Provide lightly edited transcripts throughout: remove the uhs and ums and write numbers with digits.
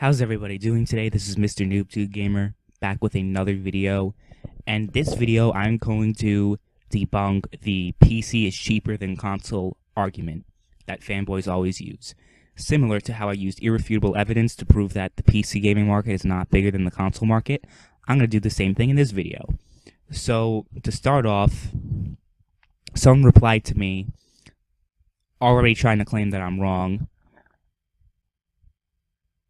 How's everybody doing today? This is MrNoobTubeGamer back with another video. And this video I'm going to debunk the PC is cheaper than console argument that fanboys always use. Similar to how I used irrefutable evidence to prove that the PC gaming market is not bigger than the console market, I'm going to do the same thing in this video. So, to start off, someone replied to me already trying to claim that I'm wrong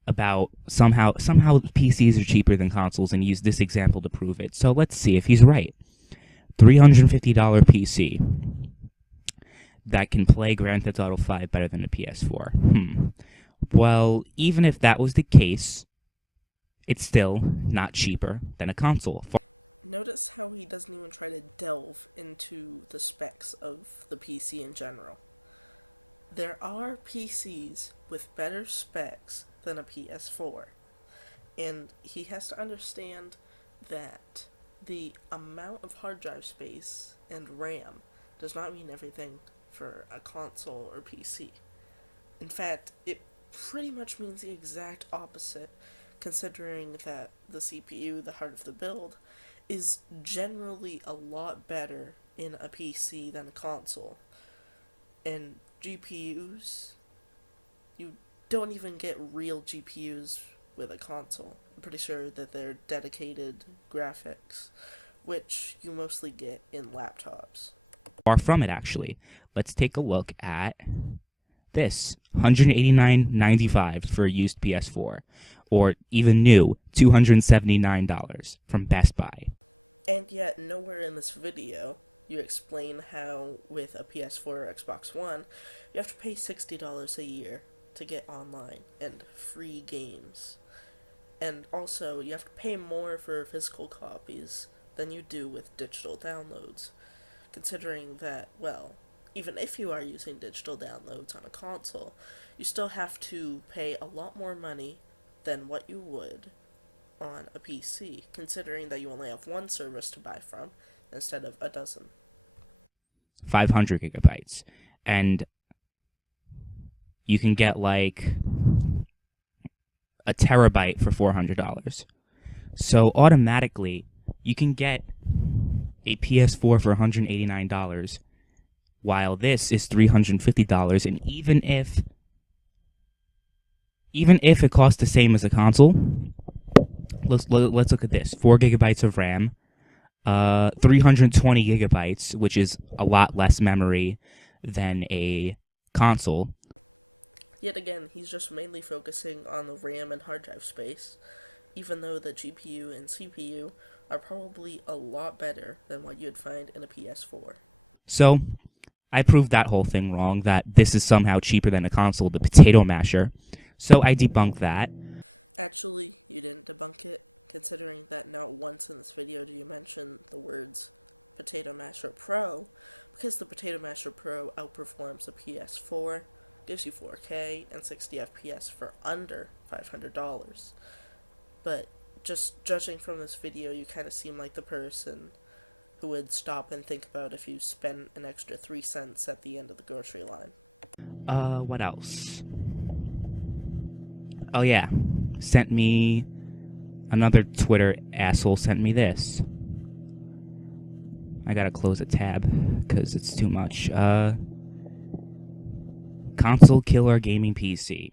about somehow PCs are cheaper than consoles and use this example to prove it. So let's see if he's right. $350 PC that can play Grand Theft Auto 5 better than a PS4. Well, even if that was the case, it's still not cheaper than a console. Notice how he doesn't even try to delve into the specs of the PC in general. There are PCs with better specs than a PS4, and he has to understand that the amount of hard drive space and RAM does not mean everything for a console or PC. In fact, it pretty much means the exact opposite, considering that the CPU, the heart of the build, is generally a lot better in a PC than a console. And GPUs, you don't even get real GPUs with a console. I'm pretty sure that they're dedicated graphics, which you mostly get in laptops. Far from it, actually. Let's take a look at this. $189.95 for a used PS4, or even new, $279 from Best Buy. And yet, nowhere in this video you explain how, with a PS4 or Xbox One, you have to pay $60 a year to get online and free games. And also, you have to pay more for physical copies than you do with digital downloads, considering that, well, even if you are using digital downloads on a console, you still have to pay a lot more money than what you would on a PC, considering that you only have one service to buy from instead of a dozen. 500 gigabytes. And you can get like a terabyte for $400. So automatically, you can get a PS4 for $189, while this is $350. And even if it costs the same as a console, let's look at this: 4 gigabytes of RAM, 320 gigabytes, which is a lot less memory than a console. Yet again, he's just mainly focusing on the RAM and hard drive space, even though the GPU and CPU are probably a lot better than what you'd find in a PS4. So, I proved that whole thing wrong, that this is somehow cheaper than a console, the potato masher. So I debunked that. Actually, you didn't debunk it, considering that not once in this video do you mention the words Potato Masher Pro, because the Potato Masher Pro outperforms the PS4, gives you 4K and 60 FPS for under $500. But just judging from this video, you kind of seem like the person who would stop and think about if you spent an extra 3 cents at the end of the grocery line. What else? Oh yeah, sent me another Twitter asshole sent me this. I gotta close a tab because it's too much. Console killer gaming PC.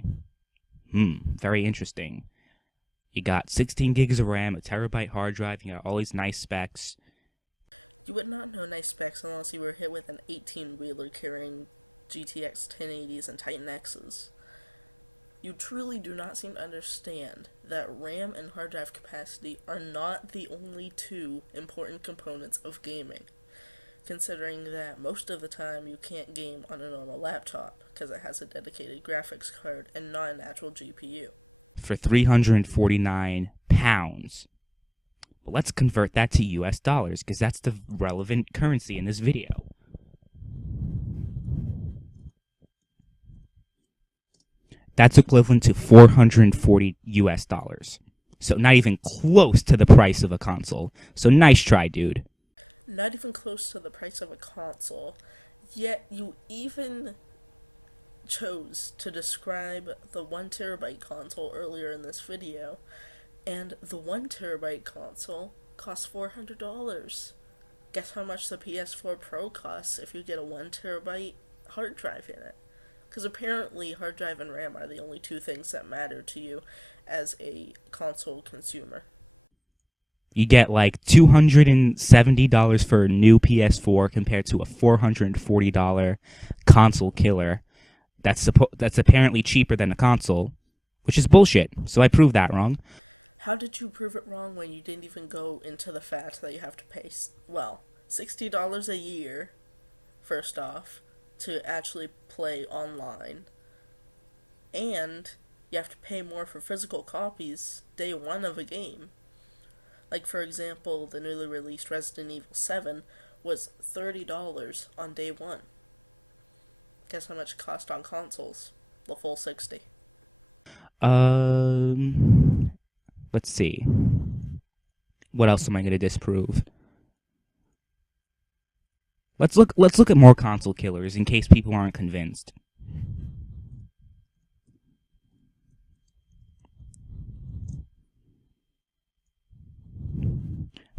Very interesting. You got 16 gigs of RAM, a terabyte hard drive, you got all these nice specs. You would not know nice specs unless you were hit with an 18-wheeler carrying GTX 1080s and Titan X's. You truly do not seem to understand that RAM and hard drive capacity are not the only two important components of gaming, considering that most of the time you can't game on a normal laptop because it has a dedicated graphics card and not an actual GPU. For 349 pounds. But let's convert that to US dollars, because that's the relevant currency in this video. That's equivalent to 440 US dollars. So not even close to the price of a console. So nice try, dude. Not even close to the price of a console, yet you even chose to describe the 1 terabyte console earlier in this video, and the 1 terabyte console costs $400. Guess how much the PS4 Pro costs if you get a 1 terabyte hard drive in it? Because apparently hard drive and RAM are the only two things that matter to you as a console consumer. You get like $270 for a new PS4 compared to a $440 console killer. That's apparently cheaper than a console, which is bullshit. So I proved that wrong. How did you prove it wrong when you didn't even go into the fact that you have to pay, well, $60 a year, first off, to actually play online, and you have to pay more for physical copies day one of a game? Like, for example, the newly released Resident Evil 7 was $30 on day one. Guess how much it cost on consoles? The full 60. Let's see. What else am I going to disprove? Let's look at more console killers in case people aren't convinced.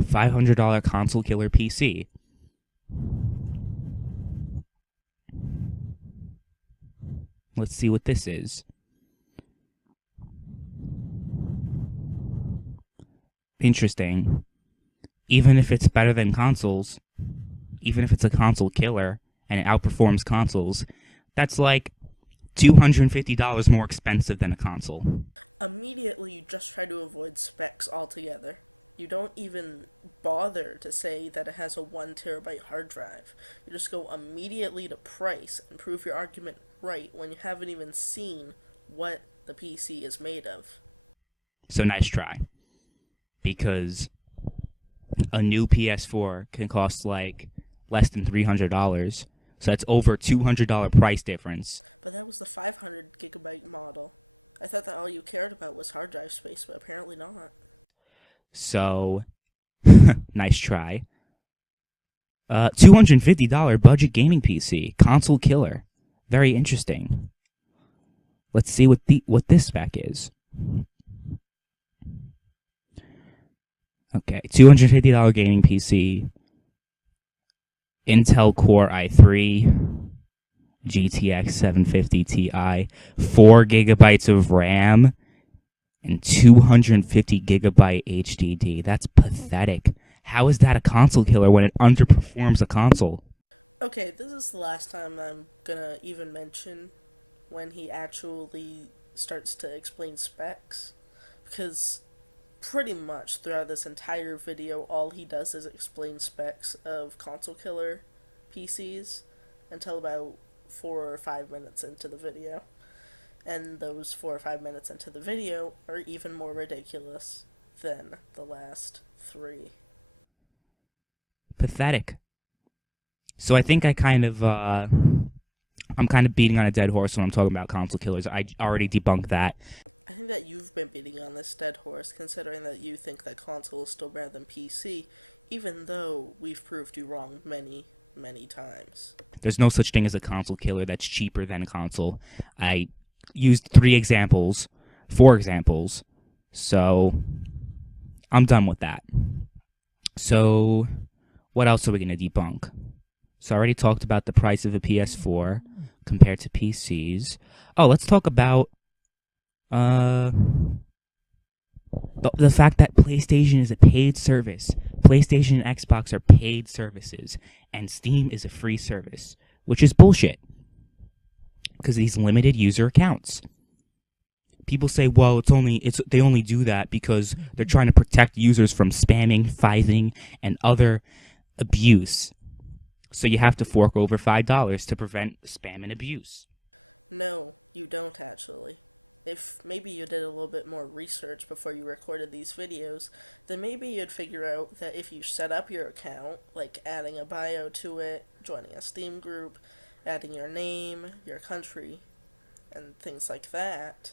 $500 console killer PC. Let's see what this is. Interesting. Even if it's better than consoles, even if it's a console killer and it outperforms consoles, that's like $250 more expensive than a console. Immediately, you just try to avoid specs altogether. You don't even bother to say that it has a 1 terabyte hard drive. You just go immediately to price and prove your argument right when you haven't even seen what the PC is made of. So nice try. Because a new PS4 can cost like less than $300. So that's over $200 price difference. But that was the 500 gigabyte model. I thought that all you cared about was hard drive space, but apparently not. So, nice try. $250 budget gaming PC, console killer. Very interesting. Let's see what this spec is. Okay, $250 gaming PC, Intel Core i3, GTX 750 Ti, 4 gigabytes of RAM, and 250 gigabyte HDD. That's pathetic. How is that a console killer when it underperforms a console? Okay, this is the last time I'm gonna even mention when he actually starts to explain specs, because pretty much throughout this entire video all he does is explain specs of console killer PCs until about 4 or 5 minutes into the video. And those 4 or 5 minutes into the video are even more ridiculous than the last 3. Pathetic. So I think I'm kind of beating on a dead horse when I'm talking about console killers. I already debunked that. I think that you've been beating on this dead horse, considering that you think that console is still better than PC, even though we've proved you wrong many, many times. There's no such thing as a console killer that's cheaper than a console. I used 4 examples, so I'm done with that. So what else are we going to debunk? So I already talked about the price of a PS4 compared to PCs. Oh, let's talk about the fact that PlayStation is a paid service. PlayStation and Xbox are paid services, and Steam is a free service, which is bullshit. Because these limited user accounts. People say, well, they only do that because they're trying to protect users from spamming, phishing, and other abuse. So you have to fork over $5 to prevent spam and abuse. No, you don't actually. If maybe you did a little bit more research before you recorded these videos, then maybe you'd figure out that if you set up your account, like adding a bio to it, joining a Steam group, adding your name, your country, and things like that,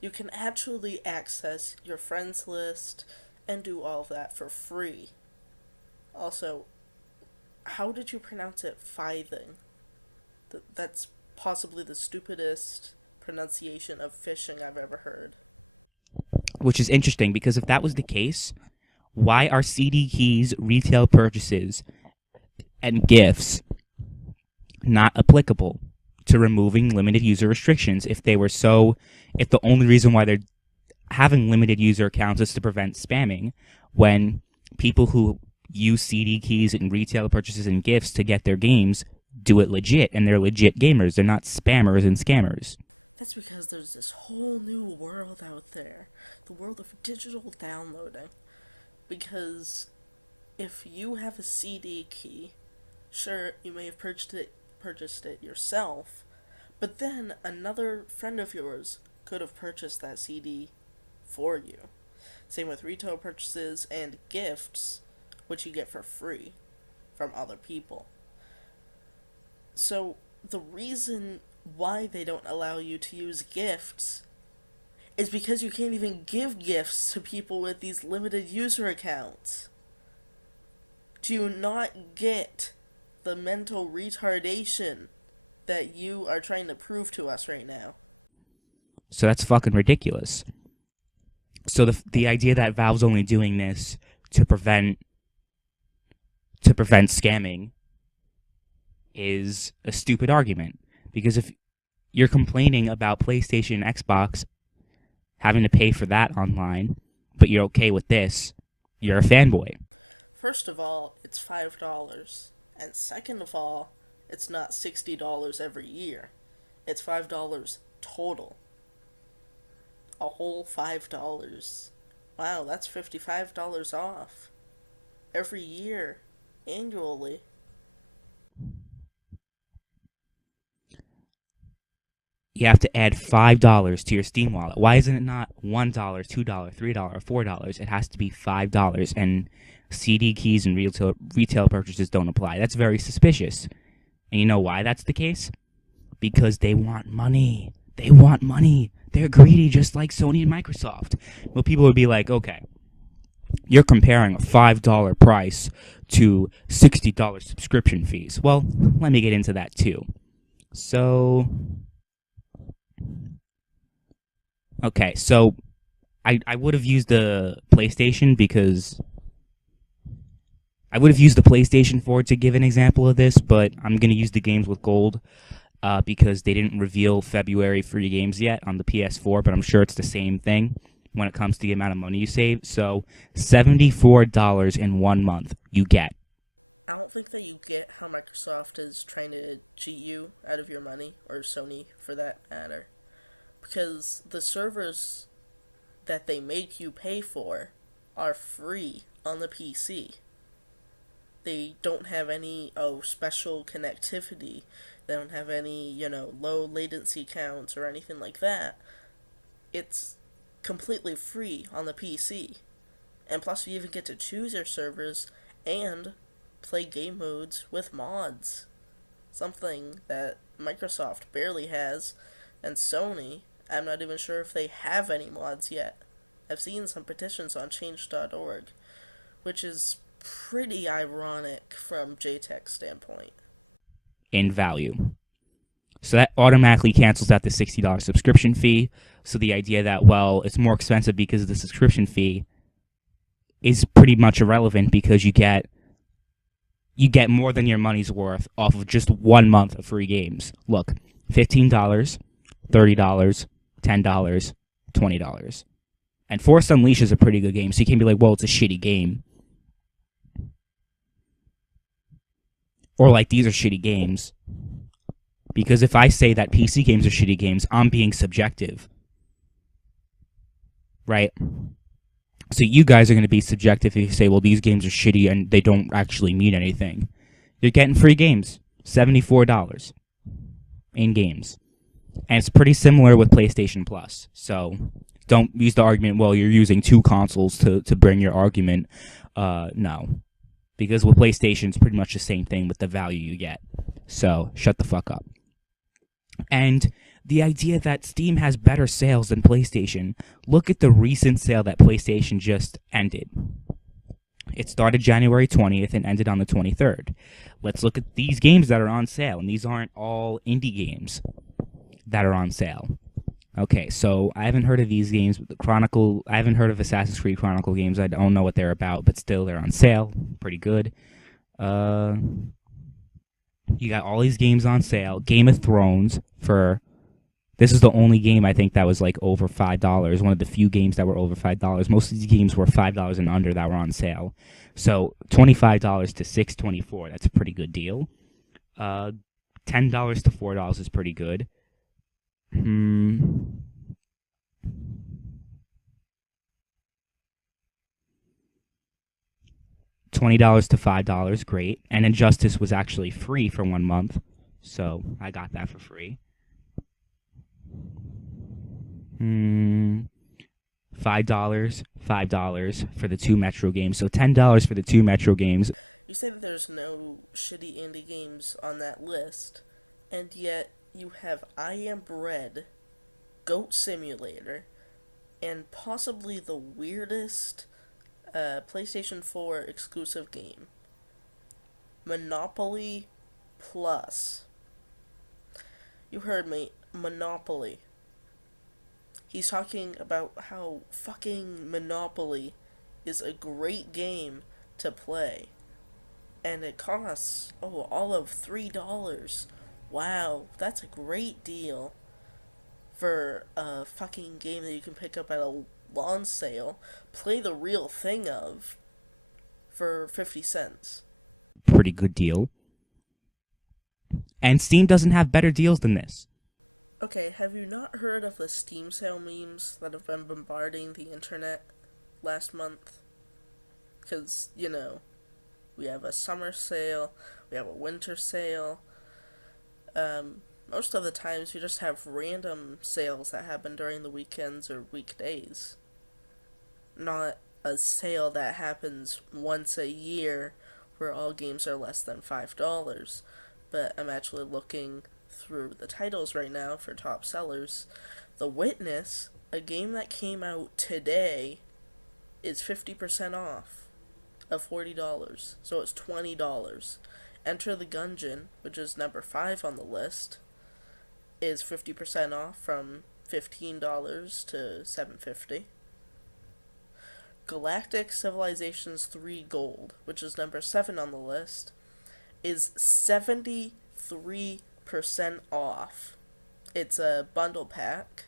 you can actually access your friends list and do all of that for free. Also, how did you pronounce it? Fithing. That's possibly the stupidest pronunciation of phishing I've ever heard. Which is interesting, because if that was the case, why are CD keys, retail purchases, and gifts not applicable to removing limited user restrictions if the only reason why they're having limited user accounts is to prevent spamming, when people who use CD keys and retail purchases and gifts to get their games do it legit, and they're legit gamers. They're not spammers and scammers. That's because there's this whole new world out there, the world of digital downloading. Because if you have a CD key, sure, you may have purchased it yourself, but then another friend of yours could have purchased that CD for you. Same with retail purchases and gifts, which you get for free from other people. So the reason why they don't allow you to use gifts is because you can't even give gifts to people with these limited user accounts. Do you not get the mental retardation that you are trying to prove to us right now? So that's fucking ridiculous. So the idea that Valve's only doing this to prevent scamming is a stupid argument. Because if you're complaining about PlayStation and Xbox having to pay for that online, but you're okay with this, you're a fanboy. First of all, it's $5. And second of all, it's not $60 every year. It's $5 total. A whole $5. Wow, that's $55 off. Every year, annually. You have to add $5 to your Steam wallet. Why isn't it not $1, $2, $3, $4? It has to be $5, and CD keys and retail purchases don't apply. That's very suspicious. And you know why that's the case? Because they want money. They want money. They're greedy, just like Sony and Microsoft. Well, people would be like, okay, you're comparing a $5 price to $60 subscription fees. Well, let me get into that too. So, okay, so I would have used the PlayStation because I would have used the PlayStation 4 to give an example of this, but I'm going to use the games with gold because they didn't reveal February free games yet on the PS4, but I'm sure it's the same thing when it comes to the amount of money you save. So $74 in 1 month you get. I don't think that you get how Microsoft is trying to cheat you out of your money, or Sony for that matter. Because the servers that they make you pay for are free on the PC. They don't have any special connectivity. They don't have any, low latency counts or anything like that. It's completely free on the PC. And plus you even get to choose your servers and play game modes with mods. Something that Microsoft barely has, and Sony, I'm not even sure if they have any mods yet. I've seen some petitions on change.org, which is pretty ironic from JTech's standpoint. In value. So that automatically cancels out the $60 subscription fee. So the idea that, well, it's more expensive because of the subscription fee is pretty much irrelevant, because you get more than your money's worth off of just 1 month of free games. Look, $15, $30, $10, $20. And Force Unleashed is a pretty good game, so you can't be like, well, it's a shitty game. Or like, these are shitty games. Because if I say that PC games are shitty games, I'm being subjective. Right? So you guys are going to be subjective if you say, well, these games are shitty and they don't actually mean anything. You're getting free games. $74 in games. And it's pretty similar with PlayStation Plus. So don't use the argument, well, you're using 2 consoles to bring your argument. No. Because with PlayStation, it's pretty much the same thing with the value you get. So shut the fuck up. And the idea that Steam has better sales than PlayStation, look at the recent sale that PlayStation just ended. It started January 20th and ended on the 23rd. Let's look at these games that are on sale, and these aren't all indie games that are on sale. Okay, so I haven't heard of these games. I haven't heard of Assassin's Creed Chronicle games. I don't know what they're about, but still, they're on sale. Pretty good. You got all these games on sale. Game of Thrones for... This is the only game I think that was like over $5. One of the few games that were over $5. Most of these games were $5 and under that were on sale. So $25 to $6.24. That's a pretty good deal. $10 to $4 is pretty good. $20 to $5, great. And Injustice was actually free for 1 month, so I got that for free. $5 for the 2 Metro games, so $10 for the 2 Metro games. You say that there's no shitty indie games on that list, and yet you have I Am Bread, Goat Simulator, and possibly the weirdest PlayStation 4 exclusive game, Monopoly Plus. You heard me, Monopoly. He's talking about how fucking Monopoly is a great game to play. And it costs, all of $3. Wow, that's a great deal for a fucking game that you can pick up at a lawn sale, play the real thing of, for 50 cents. Pretty good deal. And Steam doesn't have better deals than this. Okay, have you not heard of the Steam sale memes that have been bombarding the internet last month? Because, we have a summer sale, we have a winter sale. Most of the times we just have random sales that happen during the weekends or weekdays. Not a sale that happens once a year where all games are less than $5. But I'm actually looking through the titles right now for top sellers. The Witness, a game that came out today, is 50% off of $40, so it's $20. Enter the Gungeon, which is number 5 on the list, is 50% off from $15 to $7.50. Galactic Civilizations 3 Gold, which is number 7 on the list, is 73% off. It's a bundle pack,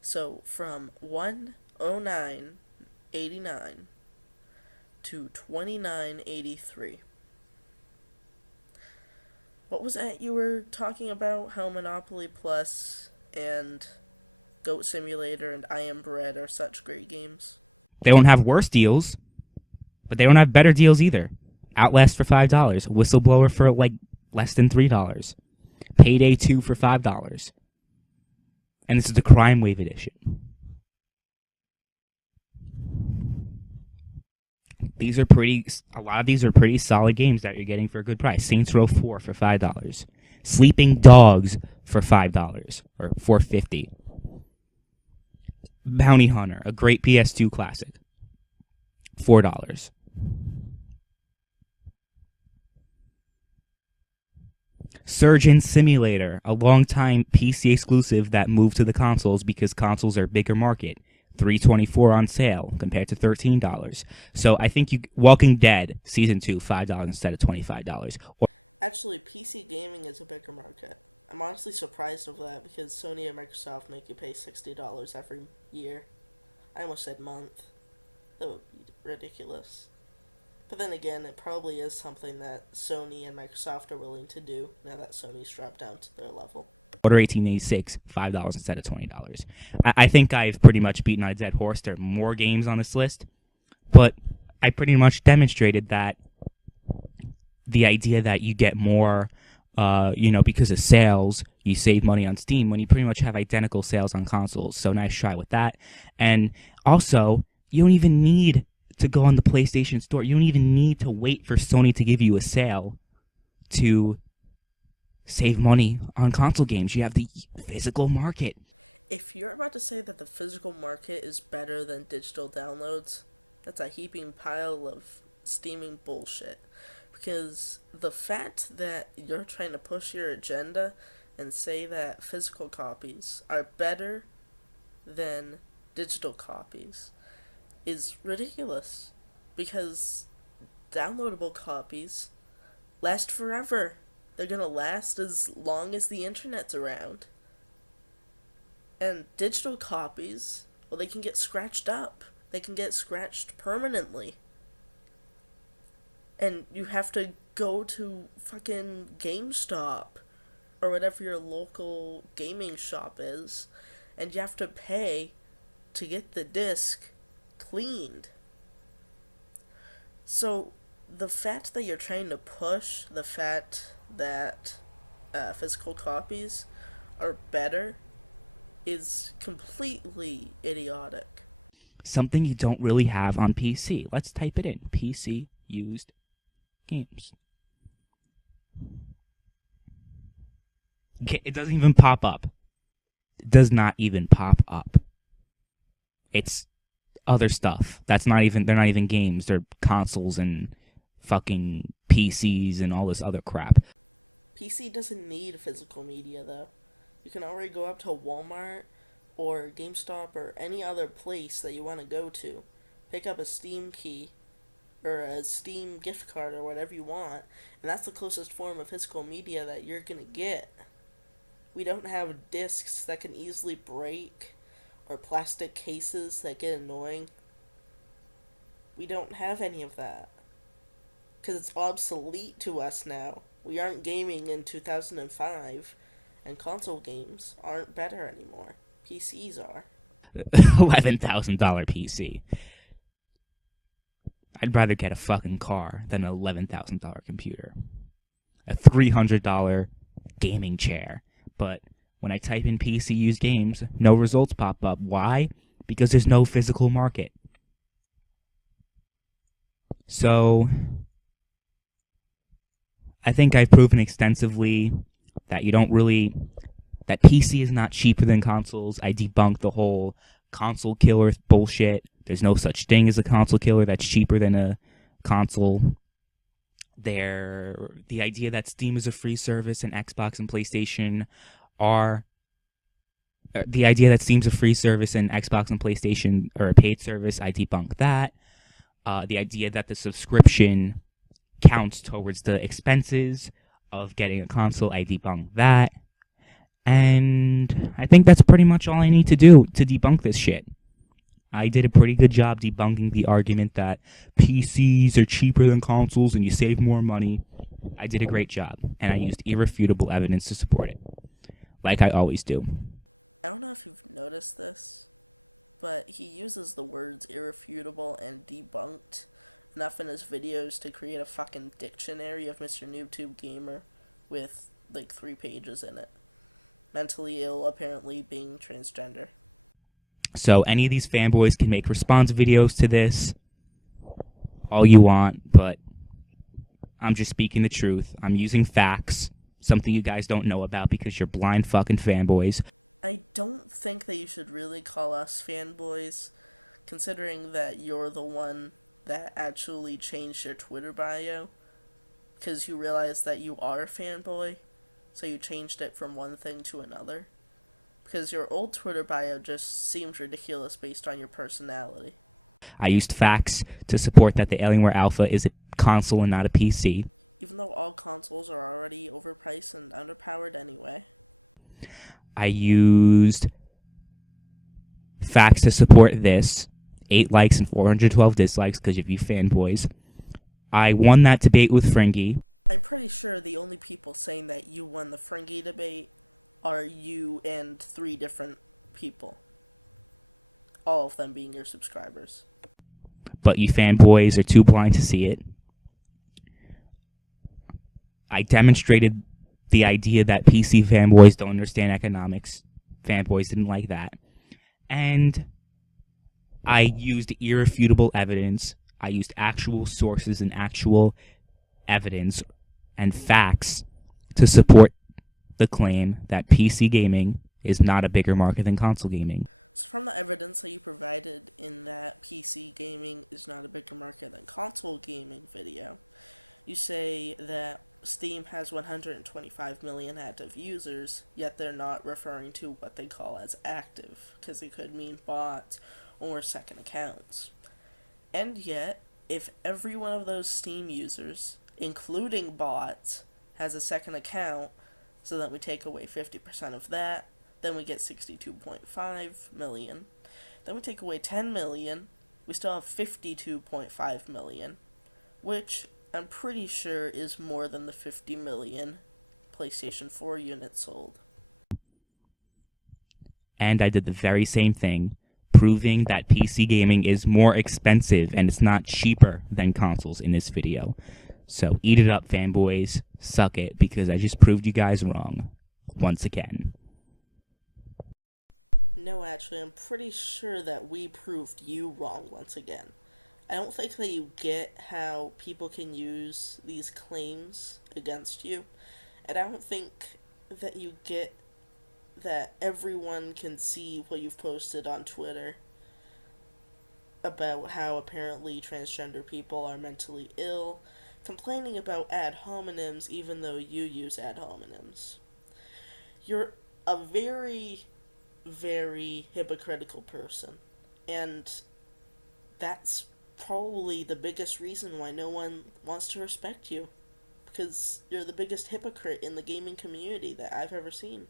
so from $109.89 to $29.83. What was that you were talking about? How Monopoly Plus and Goat Simulator and I Am Bread are such great games? They don't have worse deals, but they don't have better deals either. Outlast for $5, Whistleblower for less than $3, Payday 2 for $5, and this is the Crime Wave edition. A lot of these are pretty solid games that you're getting for a good price. Saints Row 4 for $5, Sleeping Dogs for $5 or $4.50. Bounty Hunter, a great PS2 classic, $4. Surgeon Simulator, a long-time PC exclusive that moved to the consoles because consoles are a bigger market, $3.24 on sale compared to $13. So I think Walking Dead Season 2, $5 instead of $25. Actually, PC gaming is a bigger market. I'm honestly surprised of that because Sony and Microsoft make you pay $60 every year. I almost said month. That would be ridiculous. But then again, it probably is something that Sony and Microsoft are willing to do now that Sony's dropped down to their level. Order 1886, $5 instead of $20. I think I've pretty much beaten a dead horse. There are more games on this list, but I pretty much demonstrated that the idea that you get more, because of sales, you save money on Steam when you pretty much have identical sales on consoles. So nice try with that. And also, you don't even need to go on the PlayStation Store. You don't even need to wait for Sony to give you a sale to save money on console games. You have the physical market. If you're about to say that the physical market is better than digital downloads, that's a heaping pile of steaming bullshit. Because the fact that you're trying to push your agenda and say that physical copies are better than digital copies is ridiculous. Because downloadable copies last forever. They're gonna last as long as the internet's around. And digital copies, well, they can get scratched up. They can get scratched permanently. And you have to go to fucking GameStop or whatever your local gaming shop is, and you have to pay to get the disc cleaned. So the fact that you're trying to push the fact that physical copies are better is completely idiotic. Something you don't really have on PC. Let's type it in. PC used games. Okay, it doesn't even pop up. It does not even pop up. It's other stuff. They're not even games. They're consoles and fucking PCs and all this other crap. PC doesn't need physical media, though. You can already go up to Walmart or GameStop or any other place that you want to go to, pick up a Steam key or a Steam gift card or whatever you want, and that's the closest form of physical media that you're gonna get. We don't have discs that can easily break or plastic cases that get annoying. We don't have any of that. Because it's obsolete to us now. We aren't gaming in 2005, and console games aren't better anymore. PCs are. $11,000 PC. I'd rather get a fucking car than an $11,000 computer. A $300 gaming chair. But when I type in PC used games, no results pop up. Why? Because there's no physical market. So, I think I've proven extensively that that PC is not cheaper than consoles. I debunked the whole console killer bullshit. There's no such thing as a console killer that's cheaper than a console. The idea that Steam is a free service and Xbox and PlayStation are the idea that Steam's a free service and Xbox and PlayStation are a paid service, I debunk that. The idea that the subscription counts towards the expenses of getting a console, I debunk that. And I think that's pretty much all I need to do to debunk this shit. I did a pretty good job debunking the argument that PCs are cheaper than consoles and you save more money. I did a great job, and I used irrefutable evidence to support it, like I always do. I don't know if you've noticed this, but he uses the words irrefutable and debunked enough in his videos to create a fucking dictionary of MrNoobTubeGamer with like 3 pages in it. Mentally ill, apparently being transgender. So any of these fanboys can make response videos to this all you want, but I'm just speaking the truth. I'm using facts, something you guys don't know about because you're blind fucking fanboys. I don't think that you should really call us fanboys, considering that you're the one that actually changed your Twitter bio, because you realized that you are a fanboy, so you changed it from one thing to another. Because your old Twitter bio just seemed ridiculous based on your personality. I used facts to support that the Alienware Alpha is a console and not a PC. Even though all consoles are already overpriced and underpowered anyway. I used facts to support this. 8 likes and 412 dislikes because of you fanboys. I won that debate with Fringy. I'm pretty sure the only people saying that you won the Fringy debate are you and 3 different people. All of them being your subscribers. But you fanboys are too blind to see it. I demonstrated the idea that PC fanboys don't understand economics. Fanboys didn't like that. And I used irrefutable evidence. I used actual sources and actual evidence and facts to support the claim that PC gaming is not a bigger market than console gaming. So from the evidence that you provided in that PC gaming is not a bigger market than console gaming video, you say that Steam has 125 million active users, yet they're not referring to what they call as active, because it could mean bots or second accounts. And yet, if every one of those Steam users, including bots, has a second account, so that we take away 50% of that, then we get 62.5 million. Then we take away 10 million, we still have 52.5 million, which I'm pretty sure is more than the 50 million PlayStation 4 units sold. And I did the very same thing, proving that PC gaming is more expensive and it's not cheaper than consoles in this video. So eat it up, fanboys. Suck it, because I just proved you guys wrong. Once again. No, actually, I'm pretty sure that we proved you wrong once again. I don't think that you get how people can use these claims against you, and I don't think that you get that everyone can see what you've posted on Twitter about how apparently transgender people are mentally ill, complaining about ad hominems even though you use ad hominems. You're a very, very hypocritical person, and that's probably the biggest reason why no one wants to respect you, because you're the biggest hypocrite in the gaming community that I've ever seen.